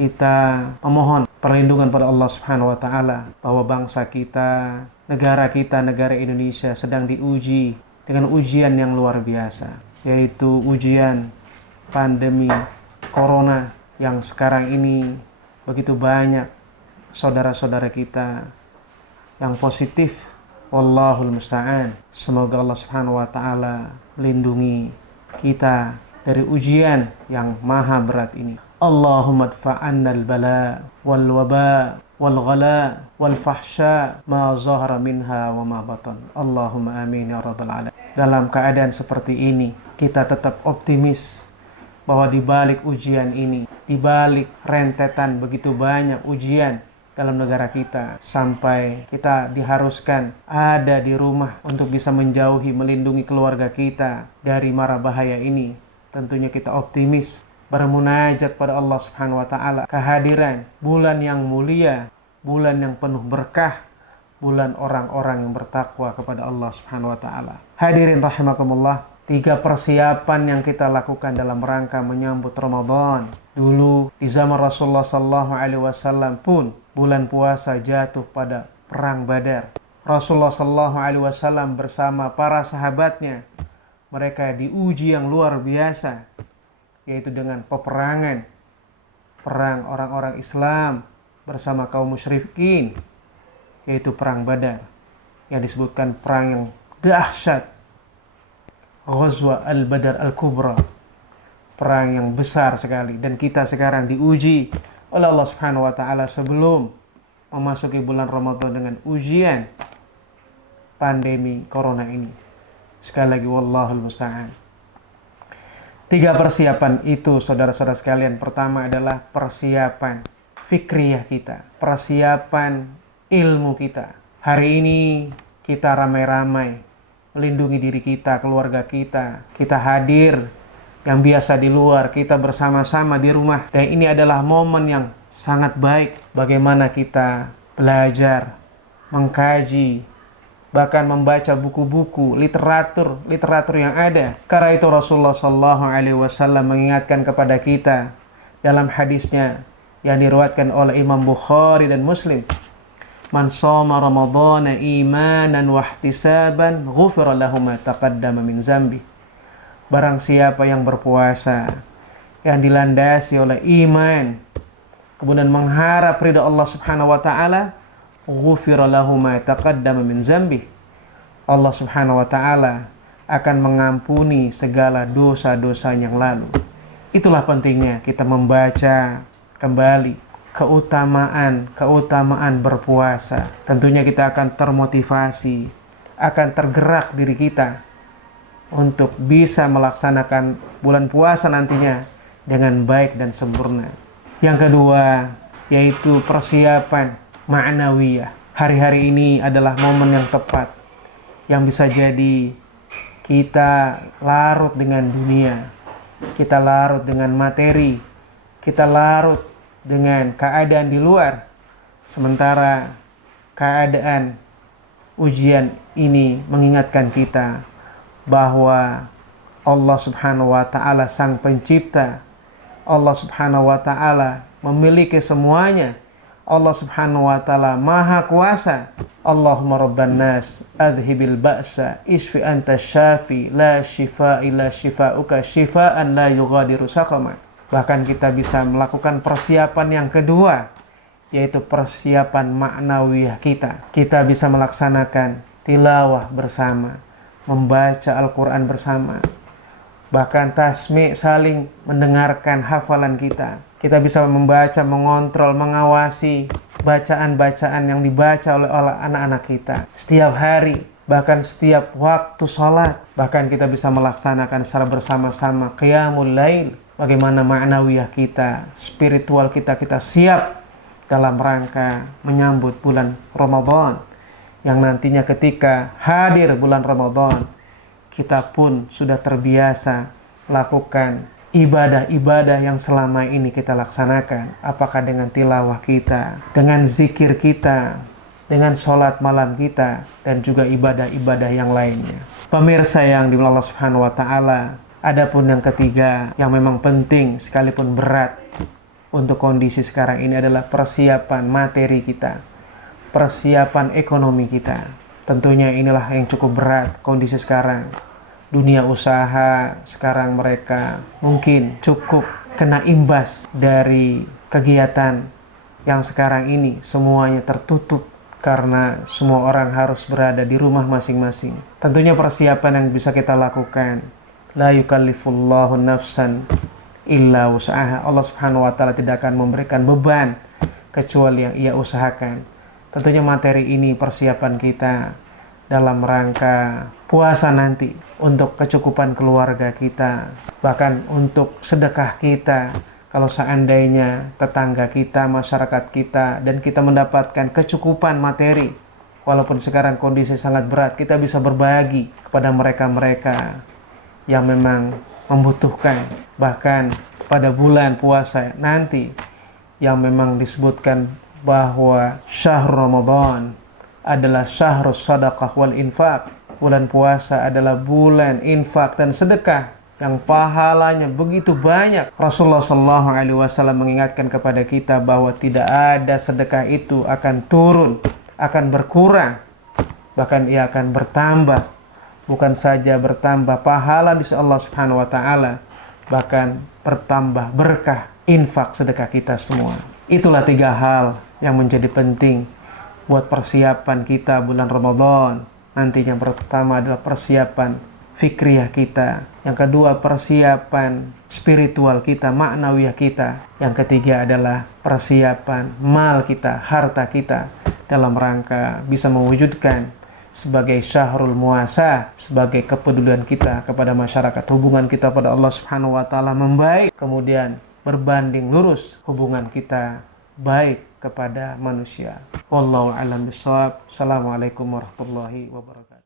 kita memohon perlindungan pada Allah Subhanahu wa taala bahwa bangsa kita, negara Indonesia sedang diuji dengan ujian yang luar biasa, yaitu ujian pandemi corona yang sekarang ini begitu banyak saudara-saudara kita yang positif. Wallahul musta'an. Semoga Allah Subhanahu wa taala melindungi kita dari ujian yang maha berat ini. Allahumma dfa'anna al-bala wal waba wal ghala wal fahsya ma zahara minha wa ma batan. Allahumma amin ya rabbal alamin. Dalam keadaan seperti ini, kita tetap optimis bahwa di balik ujian ini, di balik rentetan begitu banyak ujian dalam negara kita, sampai kita diharuskan ada di rumah untuk bisa menjauhi, melindungi keluarga kita dari mara bahaya ini. Tentunya kita optimis bermunajat pada Allah Subhanahu wa taala, kehadiran bulan yang mulia, bulan yang penuh berkah, bulan orang-orang yang bertakwa kepada Allah Subhanahu wa taala. Hadirin rahimakumullah, 3 persiapan yang kita lakukan dalam rangka menyambut Ramadan. Dulu di zaman Rasulullah sallallahu alaihi wasallam pun bulan puasa jatuh pada perang Badar. Rasulullah sallallahu alaihi wasallam bersama para sahabatnya, mereka diuji yang luar biasa, yaitu dengan peperangan, perang orang-orang Islam bersama kaum musyrikin, yaitu perang Badar, yang disebutkan perang yang dahsyat, Ghazwa al-Badar al-Kubra, perang yang besar sekali. Dan kita sekarang diuji oleh Allah Subhanahu wa taala sebelum memasuki bulan Ramadan dengan ujian pandemi corona ini. Sekali lagi, wallahul musta'an. 3 persiapan itu, saudara-saudara sekalian. Pertama adalah persiapan fikriyah kita, persiapan ilmu kita. Hari ini kita ramai-ramai melindungi diri kita, keluarga kita. Kita hadir, yang biasa di luar, kita bersama-sama di rumah. Dan ini adalah momen yang sangat baik bagaimana kita belajar, mengkaji, bahkan membaca buku-buku, literatur yang ada. Karena itu Rasulullah sallallahu alaihi wasallam mengingatkan kepada kita dalam hadisnya yang diriwayatkan oleh Imam Bukhari dan Muslim, man shoma ramadhana imanan wa ihtisaban ghufira lahu ma taqaddama min zambi. Barang siapa yang berpuasa yang dilandasi oleh iman, kemudian mengharap ridha Allah Subhanahu wa taala, ghufira lahu ma taqaddama min zambi. Allah Subhanahu wa taala akan mengampuni segala dosa-dosa yang lalu. Itulah pentingnya kita membaca kembali keutamaan berpuasa. Tentunya kita akan termotivasi, akan tergerak diri kita untuk bisa melaksanakan bulan puasa nantinya dengan baik dan sempurna. Yang kedua, yaitu persiapan ma'nawiyah. Hari-hari ini adalah momen yang tepat, yang bisa jadi kita larut dengan dunia, kita larut dengan materi, kita larut dengan keadaan di luar, sementara keadaan ujian ini mengingatkan kita bahwa Allah Subhanahu wa taala sang pencipta, Allah Subhanahu wa taala memiliki semuanya, Allah Subhanahu wa taala maha kuasa. Allahumma rabban nas adhibil ba'sa isfi anta syafi la shifaa illa shifauka shifaan la yughadiru saqama. Bahkan kita bisa melakukan persiapan yang kedua, yaitu persiapan ma'nawiyah kita. Kita bisa melaksanakan tilawah bersama, membaca Al-Quran bersama, bahkan tasmi', saling mendengarkan hafalan kita. Kita bisa membaca, mengontrol, mengawasi bacaan-bacaan yang dibaca oleh anak-anak kita setiap hari, bahkan setiap waktu sholat. Bahkan kita bisa melaksanakan secara bersama-sama qiyamul lail. Bagaimana ma'nawiyah kita, spiritual kita siap dalam rangka menyambut bulan Ramadan, yang nantinya ketika hadir bulan Ramadan, kita pun sudah terbiasa melakukan ibadah-ibadah yang selama ini kita laksanakan. Apakah dengan tilawah kita, dengan zikir kita, dengan sholat malam kita, dan juga ibadah-ibadah yang lainnya. Pemirsa yang dimuliakan Allah Subhanahu wa taala, adapun yang ketiga yang memang penting sekalipun berat, untuk kondisi sekarang ini adalah persiapan materi kita, persiapan ekonomi kita. Tentunya inilah yang cukup berat kondisi sekarang. Dunia usaha sekarang mereka mungkin cukup kena imbas dari kegiatan yang sekarang ini semuanya tertutup karena semua orang harus berada di rumah masing-masing. Tentunya persiapan yang bisa kita lakukan, la yukallifullahu nafsan illa usaha. Allah Subhanahu wa taala tidak akan memberikan beban kecuali yang ia usahakan. Tentunya materi ini persiapan kita dalam rangka puasa nanti, untuk kecukupan keluarga kita, bahkan untuk sedekah kita. Kalau seandainya tetangga kita, masyarakat kita, dan kita mendapatkan kecukupan materi, walaupun sekarang kondisi sangat berat, kita bisa berbagi kepada mereka-mereka yang memang membutuhkan. Bahkan pada bulan puasa nanti, yang memang disebutkan bahwa syahrul Ramadan adalah syahrus sadaqah wal infaq. Bulan puasa adalah bulan infak dan sedekah yang pahalanya begitu banyak. Rasulullah SAW mengingatkan kepada kita bahwa tidak ada sedekah itu akan turun, akan berkurang, bahkan ia akan bertambah. Bukan saja bertambah pahala di sisi Allah Subhanahu wa taala, bahkan bertambah berkah infak sedekah kita semua. Itulah 3 hal yang menjadi penting buat persiapan kita bulan Ramadan. Nantinya pertama adalah persiapan fikriyah kita, yang kedua persiapan spiritual kita, maknawiyah kita, yang ketiga adalah persiapan mal kita, harta kita, dalam rangka bisa mewujudkan sebagai syahrul muasa, sebagai kepedulian kita kepada masyarakat, hubungan kita pada Allah Subhanahu wa taala membaik, kemudian berbanding lurus hubungan kita baik kepada manusia. Wallahu a'lam bishawab. Assalamualaikum warahmatullahi wabarakatuh.